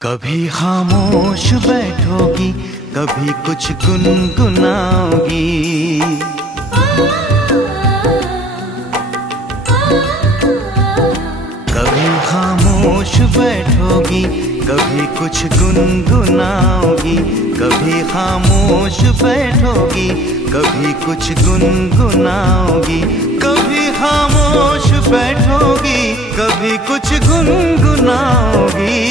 कभी खामोश बैठोगी, कभी कुछ गुनगुनाओगी। कभी खामोश बैठोगी, कभी कुछ गुनगुनाओगी। कभी खामोश बैठोगी, कभी कुछ गुनगुनाओगी। कभी खामोश बैठोगी, कभी कुछ गुनगुनाओगी।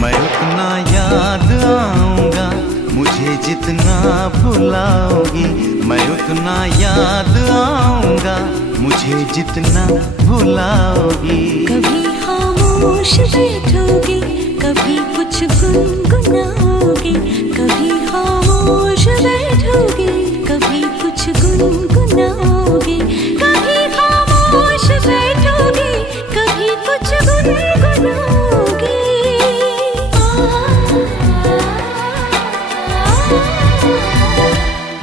मैं उतना याद आऊंगा मुझे जितना भुलाओगी। मैं उतना याद आऊंगा मुझे जितना भुलाओगी। कभी खामोश बैठोगी, कभी कुछ गुनगुनाओगी। कभी खामोश बैठोगी, कभी कुछ गुनगुनाओगी। कभी खामोश बैठोगी, कभी कुछ गुनगुनाओगी।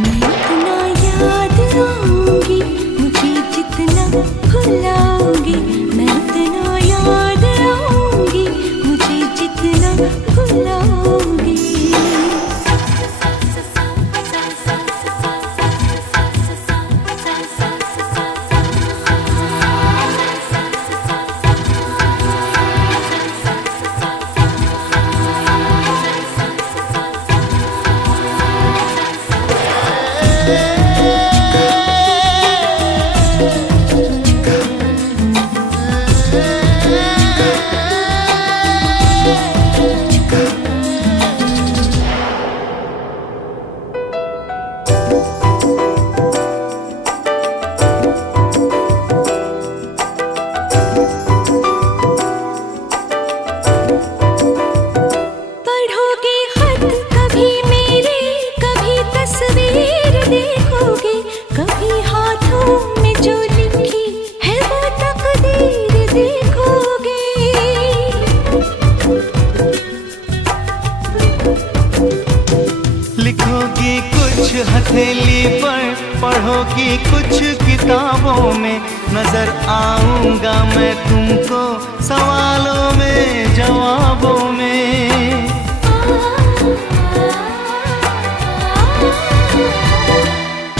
मैं इतना याद आऊंगी मुझे जितना भुलाओगी। मैं उतना याद आऊंगी मुझे जितना भुलाओगी। लिखोगी कुछ हथेली पर, पढ़ोगी कुछ किताबों में। नजर आऊंगा मैं तुमको सवालों में जवाबों में।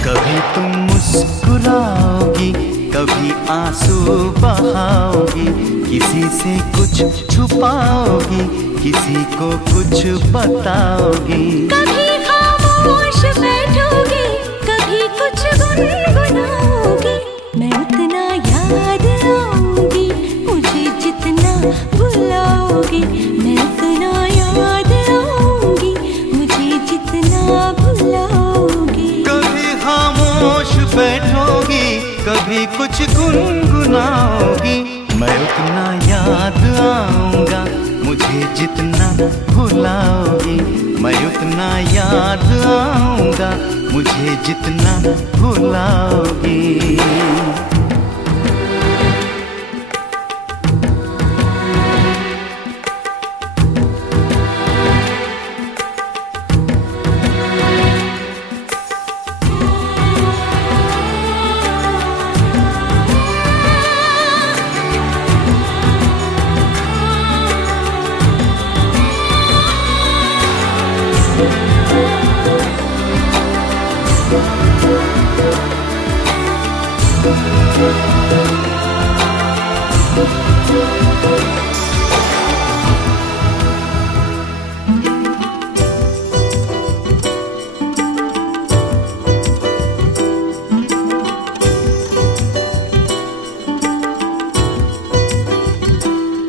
कभी तुम मुस्कुराओगी, कभी आंसू बहाओगी। किसी से कुछ छुपाओगी, किसी को कुछ बताओगी। कभी खामोश बैठोगी, कभी कुछ गुनगुनाओगी। मैं उतना याद आऊंगी मुझे जितना भुलाओगी। मैं उतना याद आऊंगी मुझे जितना भुलाओगी। कभी खामोश बैठोगी, कभी कुछ गुनगुनाओगी। मैं उतना याद आऊंगा मुझे जितना भुलाओगी। मैं उतना याद आऊंगा मुझे जितना भुलाओगी।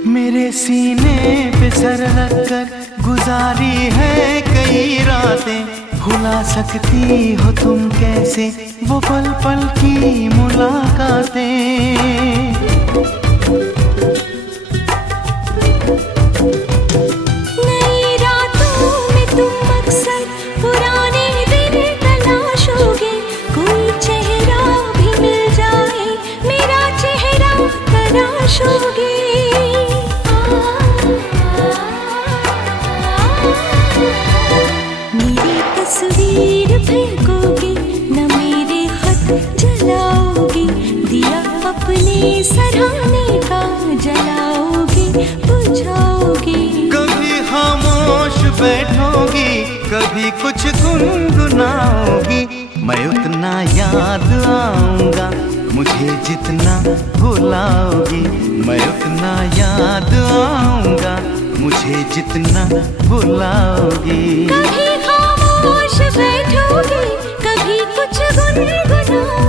मेरे सीने पे सर रख कर गुजारी है कई रातें। भुला सकती हो तुम कैसे वो पल पल की मुलाकातें। नई रातों में तुम अक्सर पुराने दिन तलाशोगे, कोई चेहरा भी मिल जाए मेरा चेहरा तराशोगे। मेरी तस्वीर फेंकोगे न मेरे खत जलाओगे, दिया अपने सराहने का जलाओगे बुझाओगे। कभी खामोश बैठोगी, कभी कुछ गुनगुनाओगी, मैं उतना याद आऊंगा मुझे जितना भुलाओगी। मैं उतना याद आऊंगा मुझे जितना भुलाओगी। कभी खामोश बैठोगे, कभी कुछ गुनगुनाओगे,